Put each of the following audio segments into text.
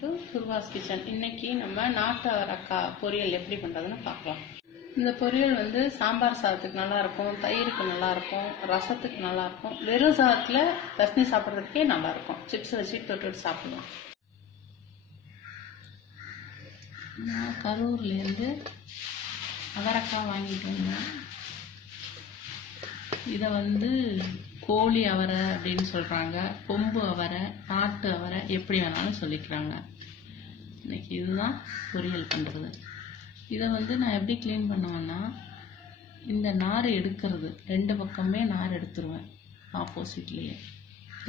To துர்வாஸ் kitchen. இன்னைக்கு நம்ம நாட்டு அவரைக்காய் பொரியல் எப்படி பண்றதுன்னு பார்க்கலாம். இந்த பொரியல் வந்து சாம்பார் சாதத்துக்கு நல்லா இருக்கும், தயிருக்கு நல்லா இருக்கும், ரசத்துக்கு நல்லா இருக்கும், வெறும் சாதத்துல தஸ்னி சாப்பிட்றதுக்கே நல்லா இருக்கும். சிப்ஸ் வச்சு தொட்டுட்டு சாப்பிடலாம். நான் கரூர்லேருந்து அவரைக்காய் வாங்கிட்டு வந்தேன். இதை வந்து கோழி அவரை அப்படின்னு சொல்றாங்க, கொம்பு அவரை, நாட்டு அவரை, எப்படி வேணாலும் சொல்லிக்கிறாங்க. இன்னைக்கு இதுதான் பொரியல் பண்றது. இதை வந்து நான் எப்படி கிளீன் பண்ணுவேன்னா, இந்த நார் எடுக்கிறது, ரெண்டு பக்கமே நார் எடுத்துருவேன். ஆப்போசிட்லேயே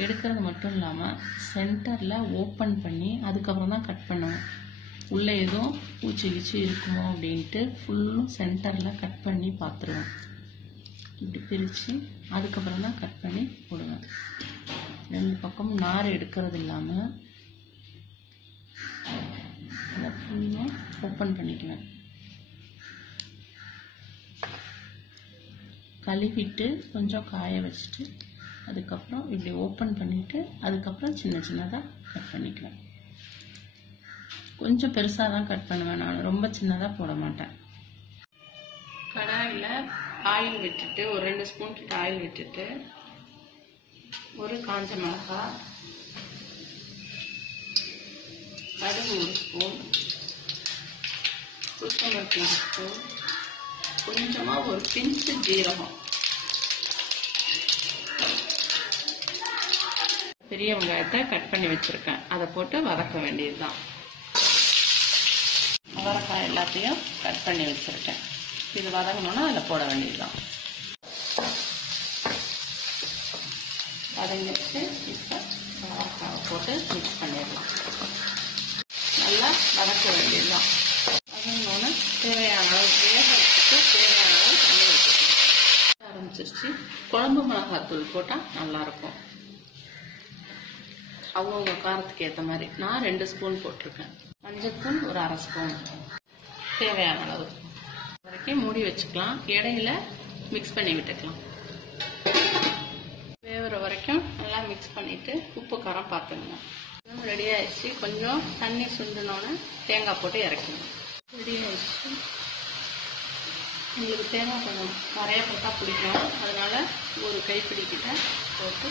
எடுக்கிறது மட்டும் இல்லாமல் சென்டரில் ஓப்பன் பண்ணி அதுக்கப்புறம் தான் கட் பண்ணுவேன். உள்ளே எதுவும் பூச்சி கிச்சி இருக்குமோ அப்படின்ட்டு ஃபுல்லும் சென்டரில் கட் பண்ணி பார்த்துருவேன். இப்படி பிரித்து அதுக்கப்புறம் தான் கட் பண்ணி போடுவேன். ரெண்டு பக்கமும் நார் எடுக்கிறது இல்லாமல் அதை ஃபுல்லாக ஓப்பன் பண்ணிக்குவேன். கழுவிட்டு கொஞ்சம் காய வச்சுட்டு அதுக்கப்புறம் இப்படி ஓப்பன் பண்ணிவிட்டு அதுக்கப்புறம் சின்ன சின்னதாக கட் பண்ணிக்குவேன். கொஞ்சம் பெருசாக தான் கட் பண்ணுவேன், நான் ரொம்ப சின்னதாக போட மாட்டேன். கடாயில் ஆயில் விட்டுட்டு ஒரு 2 ஸ்பூன் கிட்ட ஆயில் விட்டுட்டு ஒரு காஞ்ச மிளகாய், கடுகு 1 ஸ்பூன், உளுத்தம்பருப்பு 1 ஸ்பூன், கொஞ்சமாக ஒரு பிஞ்சு ஜீரகம், பெரிய வெங்காயத்தை கட் பண்ணி வச்சிருக்கேன், அதை போட்டு வதக்க வேண்டியதுதான். அவரைக்காய் எல்லாத்தையும் கட் பண்ணி வச்சிருக்கேன். இது வதங்கணும்னா அதில் போட வேண்டியதுதான். வதங்கிட்டு இப்போ அவரைக்காவை போட்டு மிக்ஸ் பண்ணிடலாம். நல்லா வதக்க வேண்டியதுதான். வதங்கணுன்னு தேவையான அளவு வேக வச்சுட்டு தேவையான அளவு தண்ணி வச்சுக்கலாம். ஆரம்பிச்சிருச்சு. குழம்பு மிளகாத்தூள் போட்டால் நல்லாயிருக்கும். அவங்கவுங்க காரத்துக்கு ஏற்ற மாதிரி. நான் 2 ஸ்பூன் போட்டிருக்கேன். மஞ்சத்தூள் ஒரு 1/2 ஸ்பூன், தேவையான அளவு வரைக்கும் மூடி வச்சுக்கலாம். இடையில மிக்ஸ் பண்ணி விட்டுக்கலாம். வேகிற வரைக்கும் நல்லா மிக்ஸ் பண்ணிட்டு உப்பு காரம் பார்த்துக்கணும். ரெடி ஆயிடுச்சு. கொஞ்சம் தண்ணி சுண்டினோன்னு தேங்காய் போட்டு இறக்கணும். ரெடி ஆயிடுச்சு. உங்களுக்கு தேங்காய் கொஞ்சம் நிறைய போட்டா பிடிக்கும், அதனால ஒரு கைப்பிடி கிட்ட போட்டு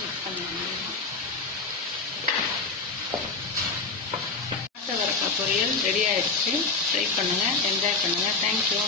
மிக்ஸ் பண்ணிடணும். அவரைக்காய் பொரியல் ரெடி ஆயிடுச்சு. ட்ரை பண்ணுங்க, என்ஜாய் பண்ணுங்க. தேங்க்யூ.